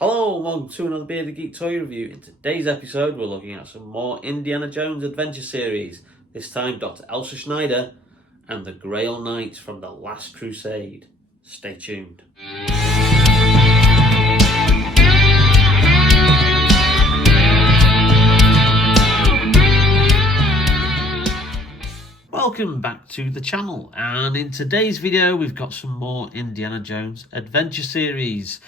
Hello and welcome to another Bearded Geek toy review. In today's episode we're looking at some more Indiana Jones adventure series. This time Dr. Elsa Schneider and the Grail Knight from the Last Crusade. Stay tuned. Welcome back to the channel, and in today's video we've got some more Indiana Jones adventure series.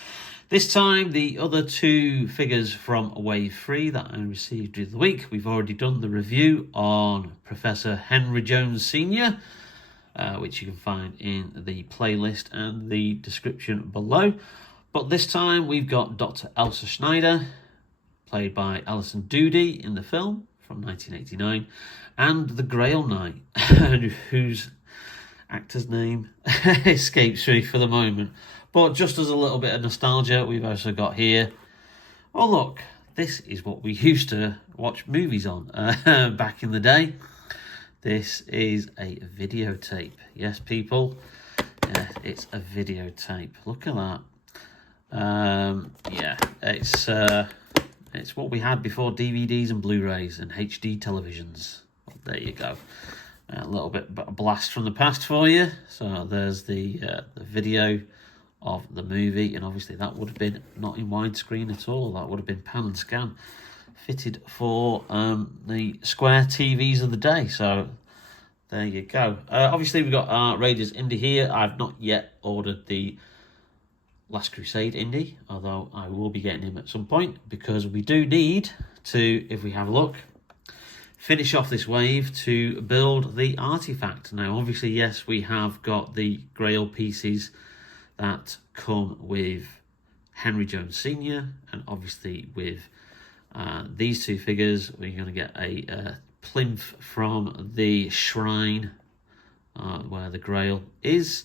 This time the other two figures from Wave 3 that I received during the week. We've already done the review on Professor Henry Jones Sr., which you can find in the playlist and the description below. But this time we've got Dr. Elsa Schneider, played by Alison Doody in the film from 1989, and the Grail Knight, whose actor's name escapes me for the moment. But just as a little bit of nostalgia, we've also got here, oh look, this is what we used to watch movies on back in the day. This is a videotape. Yes, people, it's a videotape. Look at that. Yeah, it's what we had before DVDs and Blu-rays and HD televisions. Well, there you go. A little bit of a blast from the past for you. So there's the video of the movie, and obviously that would have been not in widescreen at all. That would have been pan and scan, fitted for the square TVs of the day. So there you go. Obviously we've got Raiders Indie here. I've not yet ordered the Last Crusade Indie, although I will be getting him at some point, because we do need to, if we have a look, finish off this wave to build the artifact. Now obviously, yes, we have got the Grail pieces that come with Henry Jones Sr., and obviously with these two figures we're going to get a plinth from the shrine where the Grail is,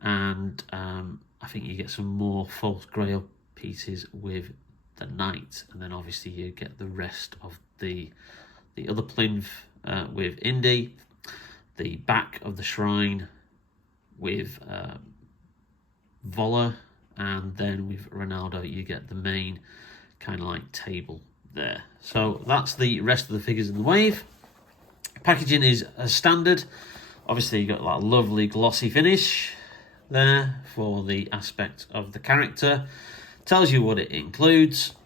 and I think you get some more false Grail pieces with the Knight, and then obviously you get the rest of the other plinth with Indy, the back of the shrine with Voller, and then with Ronaldo you get the main kind of like table there. So that's the rest of the figures in the wave. Packaging is as standard. Obviously you got that lovely glossy finish there for the aspect of the character. Tells you what it includes,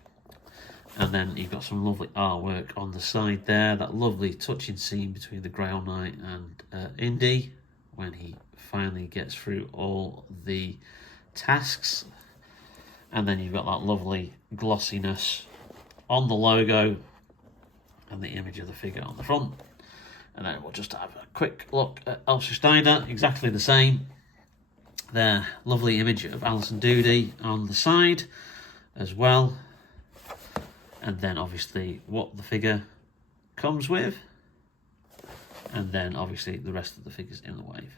and then you've got some lovely artwork on the side there. That lovely touching scene between the Grail Knight and Indy when he finally gets through all the tasks, and then you've got that lovely glossiness on the logo and the image of the figure on the front. And then we'll just have a quick look at Elsa Schneider, exactly the same there. Lovely image of Alison Doody on the side as well, and then obviously what the figure comes with, and then obviously the rest of the figures in the wave.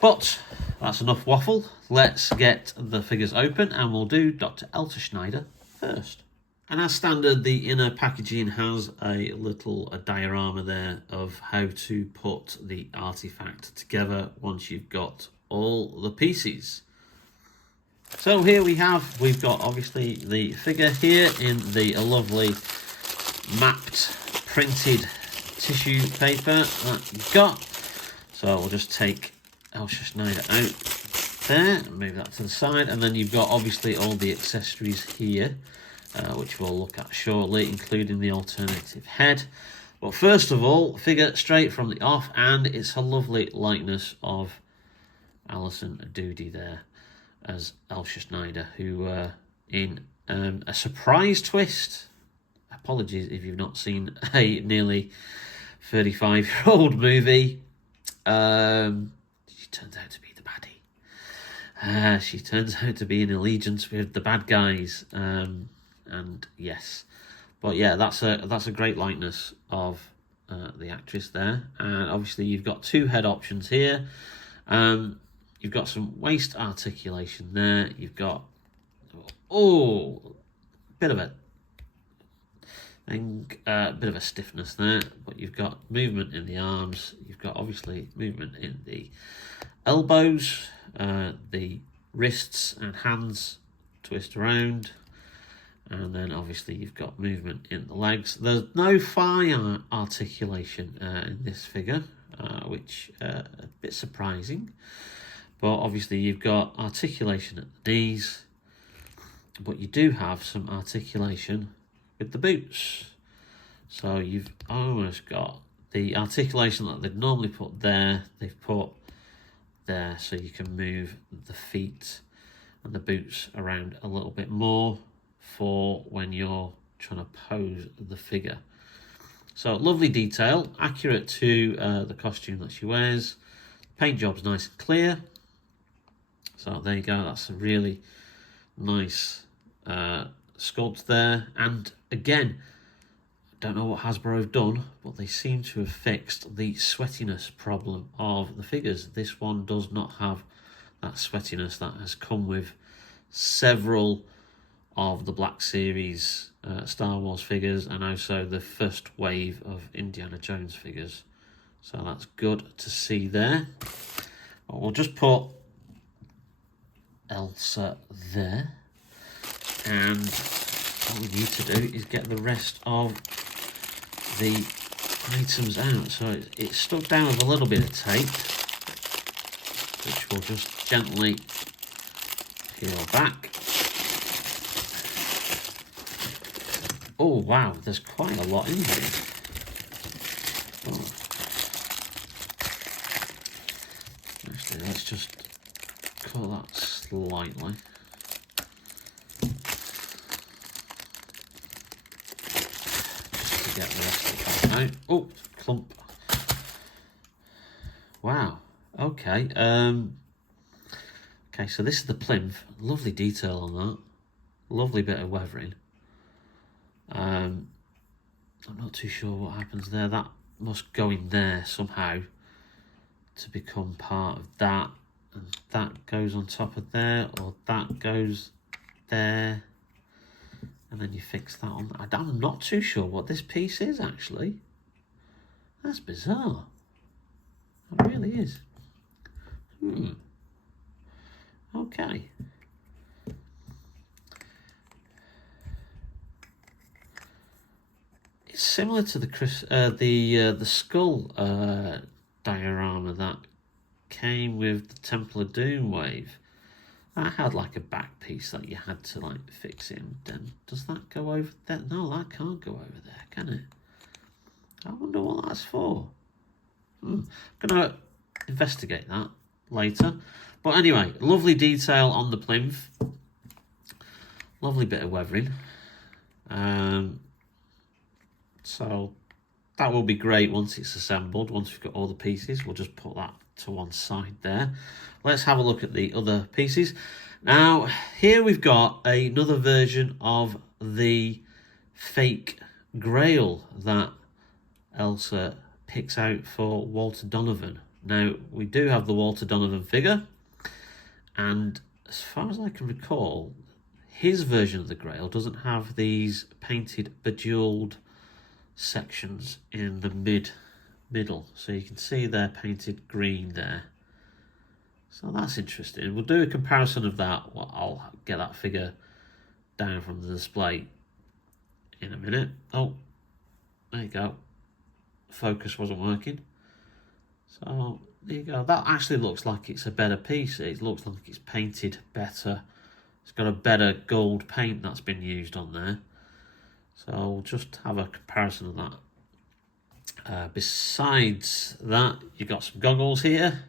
But that's enough waffle. Let's get the figures open, and we'll do Dr. Elsa Schneider first. And as standard, the inner packaging has a little diorama there of how to put the artifact together once you've got all the pieces. So here we've got obviously the figure here in the lovely mapped printed tissue paper that you've got. So we'll just take Elsa Schneider out there and move that to the side, and then you've got obviously all the accessories here, which we'll look at shortly, including the alternative head. But first of all, figure straight from the off, and it's a lovely likeness of Alison Doody there as Elsa Schneider, who in a surprise twist, apologies if you've not seen a nearly 35-year-old movie, she turns out to be the baddie. She turns out to be in allegiance with the bad guys, and yes, but yeah, that's a great likeness of the actress there. And obviously you've got two head options here. You've got some waist articulation there. You've got bit of a stiffness there, but you've got movement in the arms. You've got obviously movement in the elbows, the wrists and hands twist around, And then obviously you've got movement in the legs. There's no thigh articulation in this figure, which a bit surprising. But obviously you've got articulation at the knees, but you do have some articulation with the boots. So you've almost got the articulation that they'd normally put there, they've put there, so you can move the feet and the boots around a little bit more for when you're trying to pose the figure. So lovely detail, accurate to the costume that she wears. Paint job's nice and clear. So there you go, that's a really nice sculpt there. And again, don't know what Hasbro have done, but they seem to have fixed the sweatiness problem of the figures. This one does not have that sweatiness that has come with several of the Black Series Star Wars figures, and also the first wave of Indiana Jones figures. So that's good to see there. We'll just put Elsa there, and what we need to do is get the rest of the items out. So it's stuck down with a little bit of tape, which we'll just gently peel back. Oh wow, there's quite a lot in here. Oh. Actually, let's just cut that slightly. Get the rest of that out. Oh, clump. Wow. Okay. Okay, so this is the plinth. Lovely detail on that. Lovely bit of weathering. I'm not too sure what happens there. That must go in there somehow to become part of that. And that goes on top of there, or that goes there. And then you fix that on. I'm not too sure what this piece is, actually. That's bizarre. It really is. Okay. It's similar to the skull diorama that came with the Temple of Doom wave. That had like a back piece that you had to like fix in. Then does that go over there? No, that can't go over there, can it? I wonder what that's for. I'm gonna investigate that later. But anyway, lovely detail on the plinth. Lovely bit of weathering. So that will be great once it's assembled. Once we've got all the pieces, we'll just put that to one side there. Let's have a look at the other pieces. Now, here we've got another version of the fake Grail that Elsa picks out for Walter Donovan. Now, we do have the Walter Donovan figure, and as far as I can recall, his version of the Grail doesn't have these painted, bejeweled sections in the middle. So you can see they're painted green there. So that's interesting. We'll do a comparison of that. Well, I'll get that figure down from the display in a minute. Oh, there you go. Focus wasn't working. So there you go. That actually looks like it's a better piece. It looks like it's painted better. It's got a better gold paint that's been used on there. So we'll just have a comparison of that. Besides that, you've got some goggles here,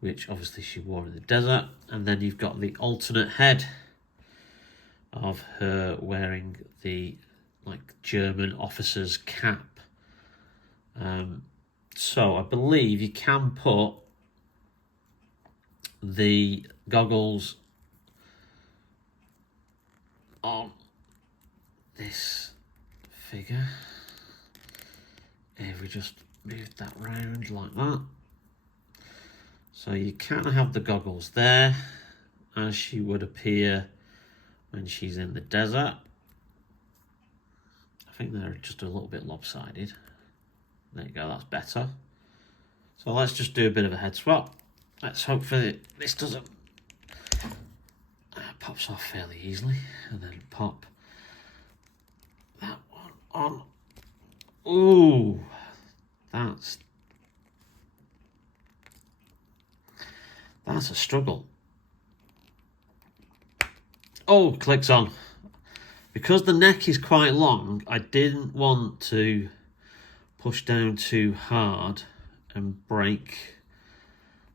which obviously she wore in the desert, and then you've got the alternate head of her wearing the like German officer's cap. So I believe you can put the goggles on this figure. If we just move that round like that. So you can have the goggles there, as she would appear when she's in the desert. I think they're just a little bit lopsided. There you go, that's better. So let's just do a bit of a head swap. Let's hope that this doesn't pops off fairly easily, and then pop Ooh, that's a struggle. Oh, clicks on. Because the neck is quite long, I didn't want to push down too hard and break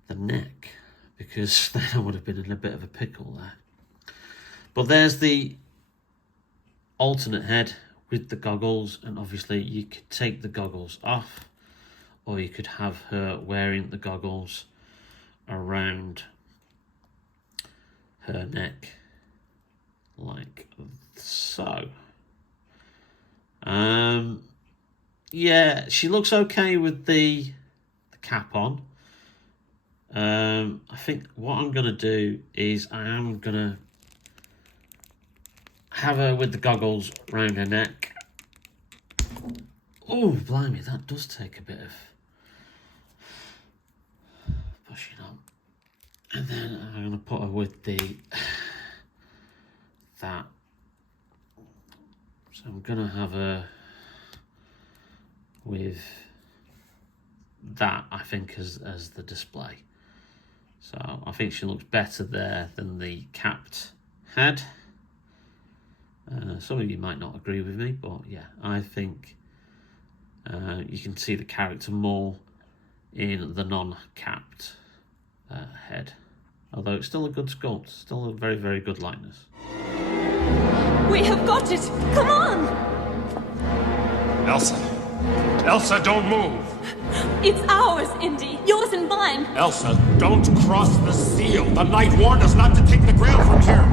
the neck, because then I would have been in a bit of a pickle there. But there's the alternate head with the goggles, and obviously you could take the goggles off, or you could have her wearing the goggles around her neck like so. Yeah, she looks okay with the cap on. I think what I'm gonna do is I am gonna have her with the goggles around her neck. Oh, blimey, that does take a bit of pushing on. And then I'm gonna put her with that. So I'm gonna have her with that, I think, as the display. So I think she looks better there than the capped head. Some of you might not agree with me, but yeah, I think you can see the character more in the non-capped head. Although it's still a good sculpt, still a very, very good likeness. We have got it! Come on! Elsa! Elsa, don't move! It's ours, Indy. Yours and mine. Elsa, don't cross the seal. The Knight warned us not to take the Grail from here.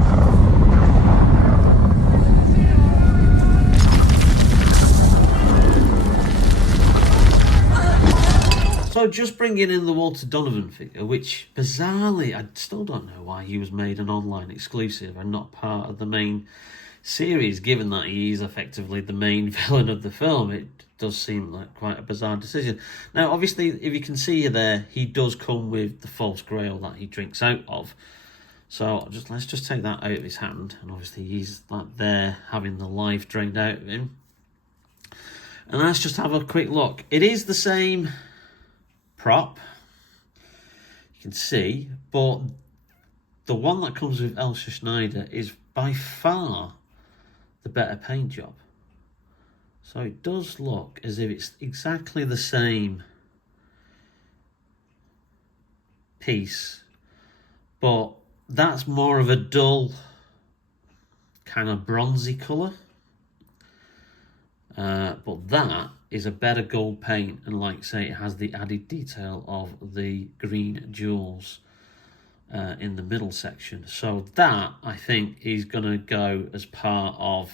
So just bringing in the Walter Donovan figure, which bizarrely, I still don't know why he was made an online exclusive and not part of the main series, given that he is effectively the main villain of the film. It does seem like quite a bizarre decision. Now, obviously, if you can see there, he does come with the false grail that he drinks out of. So let's just take that out of his hand, and obviously he's like there having the life drained out of him. And let's just have a quick look. It is the same prop, you can see, but the one that comes with Elsa Schneider is by far the better paint job. So it does look as if it's exactly the same piece, but that's more of a dull kind of bronzy colour. But that is a better gold paint, and like say, it has the added detail of the green jewels in the middle section. So that, I think, is going to go as part of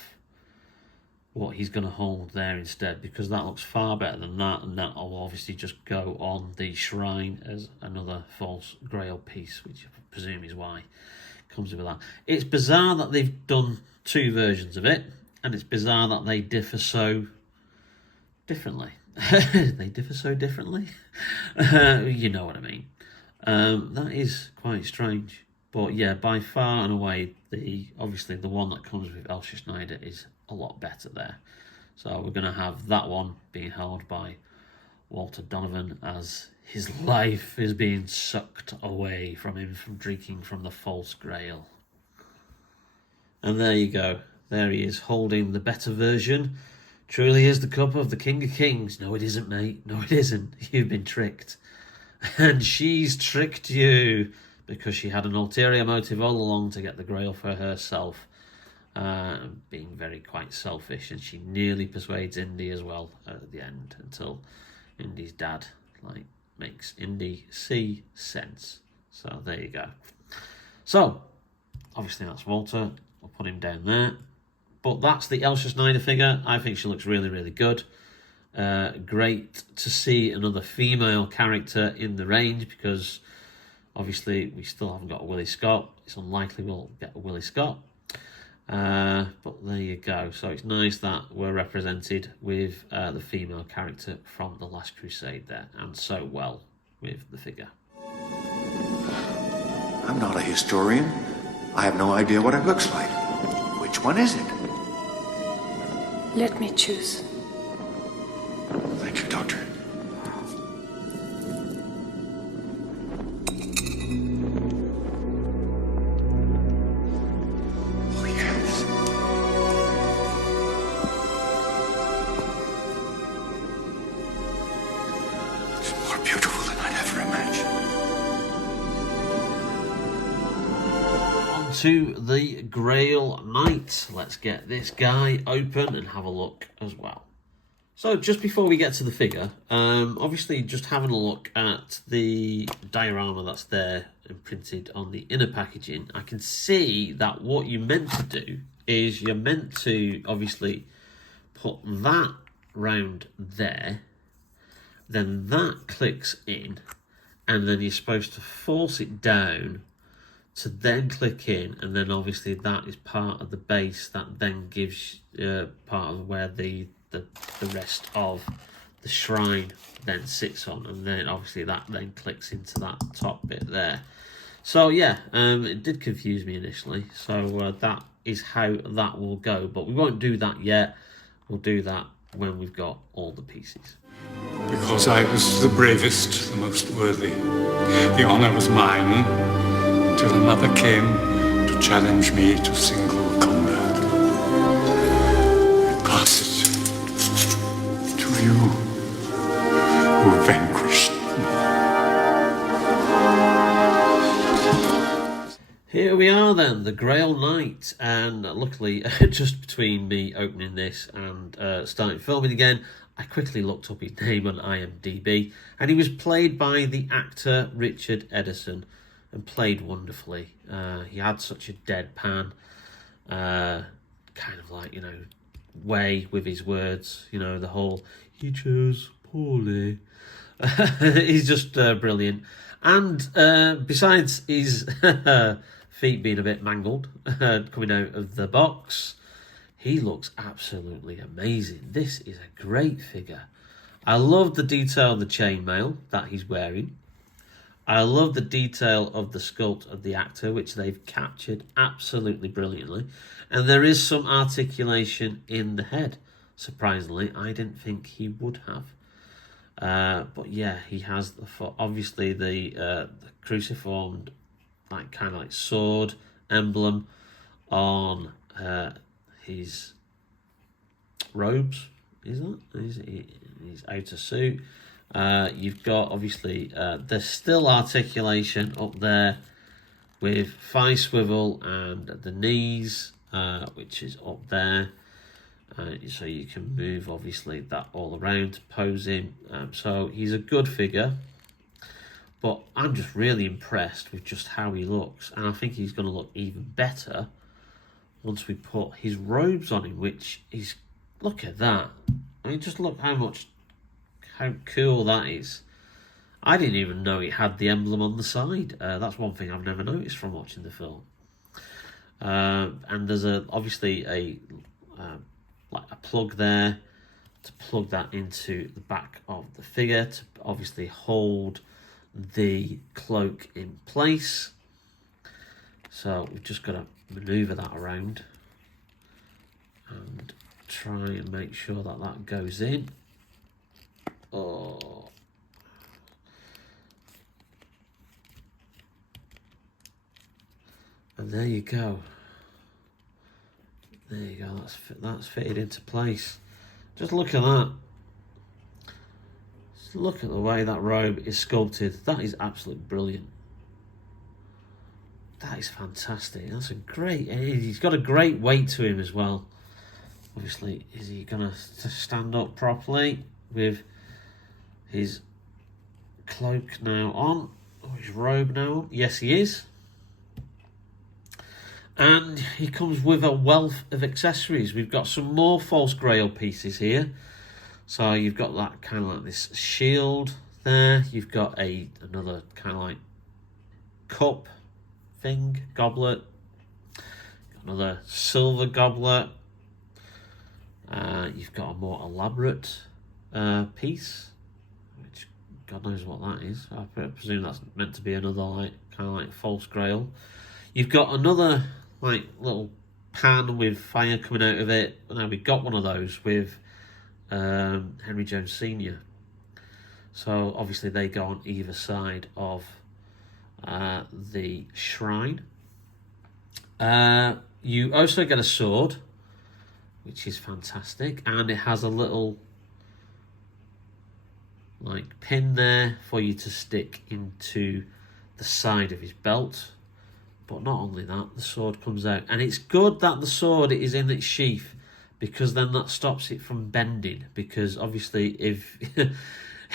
what he's going to hold there instead, because that looks far better than that, and that will obviously just go on the shrine as another false grail piece, which I presume is why it comes with that. It's bizarre that they've done two versions of it, and it's bizarre that they differ so differently. They differ so differently? You know what I mean. That is quite strange. But yeah, by far and away, obviously the one that comes with Elsa Schneider is a lot better there. So we're going to have that one being held by Walter Donovan as his life is being sucked away from him from drinking from the false grail. And there you go. There he is, holding the better version. Truly is the cup of the King of Kings. No, it isn't, mate. No, it isn't. You've been tricked. And she's tricked you because she had an ulterior motive all along to get the Grail for herself. Being very quite selfish. And she nearly persuades Indy as well at the end, until Indy's dad makes Indy see sense. So there you go. So, obviously that's Walter. We'll put him down there. But that's the Elsa Schneider figure. I think she looks really, really good. Great to see another female character in the range, because obviously we still haven't got a Willie Scott. It's unlikely we'll get a Willie Scott. But there you go. So it's nice that we're represented with the female character from the Last Crusade there, and so well with the figure. I'm not a historian. I have no idea what it looks like. Which one is it? Let me choose. Doctor. Oh, yes. It's more beautiful than I'd ever imagined. On to the Grail Knight. Let's get this guy open and have a look as well. So just before we get to the figure, obviously just having a look at the diorama that's there and printed on the inner packaging, I can see that what you're meant to do is you're meant to obviously put that round there, then that clicks in, and then you're supposed to force it down to then click in, and then obviously that is part of the base that then gives part of where the rest of the shrine then sits on, and then obviously that then clicks into that top bit there. So yeah, it did confuse me initially, so that is how that will go, but we won't do that yet. We'll do that when we've got all the pieces. Because I was the bravest, the most worthy. The honor was mine, till another came to challenge me to single combat. I pass it to you, who vanquished me. Here we are then, the Grail Knight, and luckily just between me opening this and starting filming again, I quickly looked up his name on IMDb, and he was played by the actor Richard Edison, and played wonderfully. He had such a deadpan, kind of like, you know, way with his words, you know, the whole, he chose poorly. He's just brilliant. And besides his feet being a bit mangled coming out of the box, he looks absolutely amazing. This is a great figure. I love the detail of the chainmail that he's wearing. I love the detail of the sculpt of the actor, which they've captured absolutely brilliantly. And there is some articulation in the head. Surprisingly, I didn't think he would have. But yeah, he has obviously the cruciformed, like kind of like sword emblem on his robes. Is that his outer suit? You've got obviously there's still articulation up there with thigh swivel and the knees, which is up there. So you can move obviously that all around to pose him. So he's a good figure, but I'm just really impressed with just how he looks, and I think he's going to look even better once we put his robes on him, which is, look at that. I mean, just look how cool that is. I didn't even know it had the emblem on the side. That's one thing I've never noticed from watching the film. And there's obviously a plug there to plug that into the back of the figure to obviously hold the cloak in place. So we've just got to maneuver that around and try and make sure that that goes in. Oh. And there you go. There you go. That's fitted into place. Just look at that. Just look at the way that robe is sculpted. That is absolutely brilliant. That is fantastic. That's a great. He's got a great weight to him as well. Obviously, is he gonna stand up properly with his cloak now on, or his robe now on? Yes, he is. And he comes with a wealth of accessories. We've got some more false grail pieces here. So you've got that kind of like this shield there. You've got another kind of like cup thing, goblet. Got another silver goblet. You've got a more elaborate piece, which God knows what that is. I presume that's meant to be another like kind of like false grail. You've got another like little pan with fire coming out of it. Now we've got one of those with Henry Jones Sr. So obviously they go on either side of the shrine. You also get a sword, which is fantastic, and it has a little like pin there for you to stick into the side of his belt. But not only that, the sword comes out, and it's good that the sword is in its sheath, because then that stops it from bending. Because obviously, if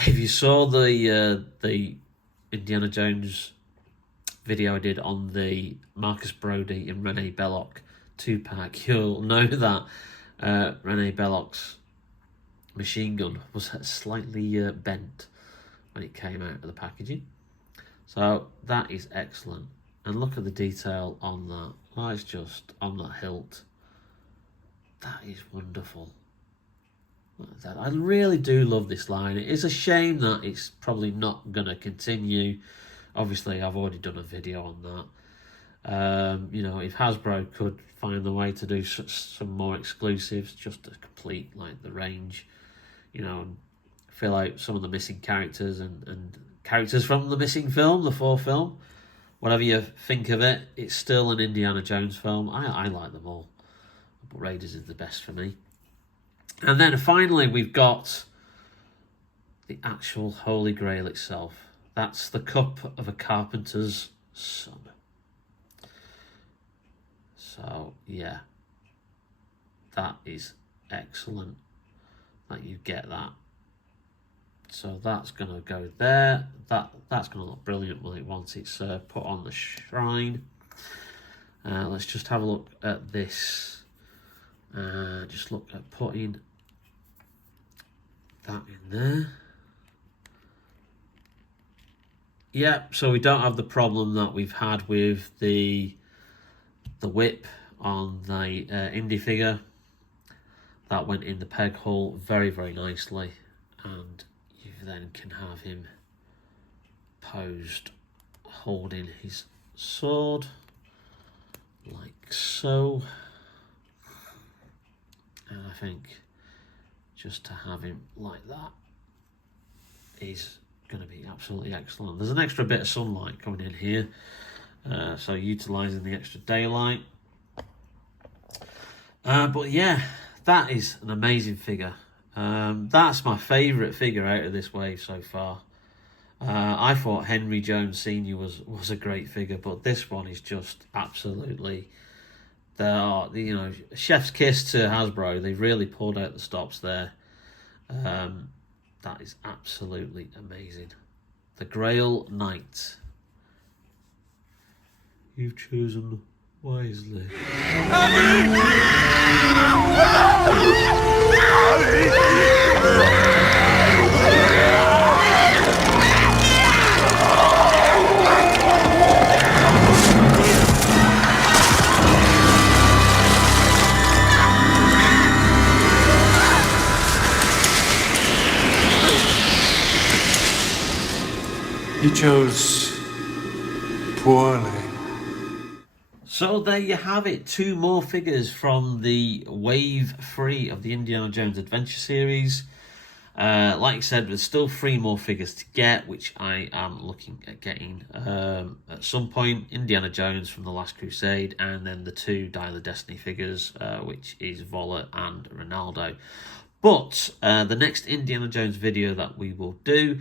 if you saw the Indiana Jones video I did on the Marcus Brody and Renee Belloc 2-pack, you'll know that Renee Belloc's machine gun was slightly bent when it came out of the packaging. So that is excellent. And look at the detail on that. That is just on that hilt. That is wonderful. I really do love this line. It is a shame that it's probably not going to continue. Obviously, I've already done a video on that. You know, if Hasbro could find the way to do some more exclusives, just to complete like the range, you know, and fill out some of the missing characters and characters from the missing film, the 4th film. Whatever you think of it, it's still an Indiana Jones film. I like them all, but Raiders is the best for me. And then finally, we've got the actual Holy Grail itself. That's the cup of a carpenter's son. So, yeah, that is excellent that you get that. So that's going to go there. That's going to look brilliant once it's put on the shrine. Let's just have a look at this. Just look at putting that in there. Yeah, so we don't have the problem that we've had with the whip on the indie figure. That went in the peg hole very, very nicely, and you then can have him posed holding his sword like so. And I think just to have him like that is going to be absolutely excellent. There's an extra bit of sunlight coming in here, so utilising the extra daylight. But yeah, that is an amazing figure. That's my favourite figure out of this wave so far. I thought Henry Jones Sr. was a great figure, but this one is just absolutely... you know, chef's kiss to Hasbro. They've really pulled out the stops there. That is absolutely amazing. The Grail Knight. You've chosen wisely. He chose poorly. So there you have it, 2 more figures from the Wave 3 of the Indiana Jones Adventure series. Like I said, there's still 3 more figures to get, which I am looking at getting at some point. Indiana Jones from the Last Crusade, and then the 2 Dial of Destiny figures, which is Voller and Ronaldo. But the next Indiana Jones video that we will do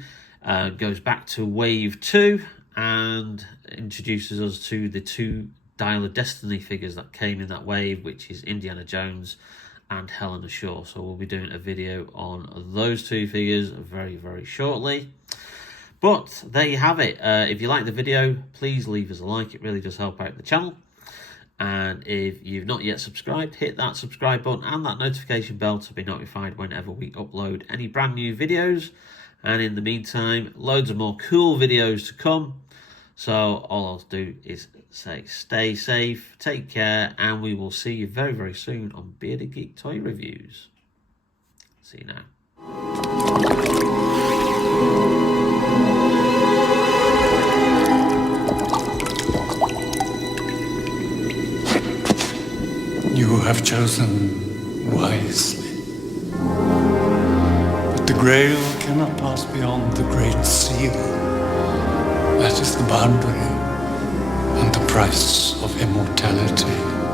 goes back to Wave 2 and introduces us to the 2 Dial of Destiny figures that came in that wave, which is Indiana Jones and Helena Shaw. So we'll be doing a video on those 2 figures very, very shortly. But there you have it. If you like the video, please leave us a like. It really does help out the channel. And if you've not yet subscribed, hit that subscribe button and that notification bell to be notified whenever we upload any brand new videos. And in the meantime, loads of more cool videos to come. So all I'll do is say stay safe, take care, and we will see you very, very soon on Bearded Geek Toy Reviews. See you now. You have chosen wisely. But The Grail cannot pass beyond the Great Seal. That is the boundary and the price of immortality.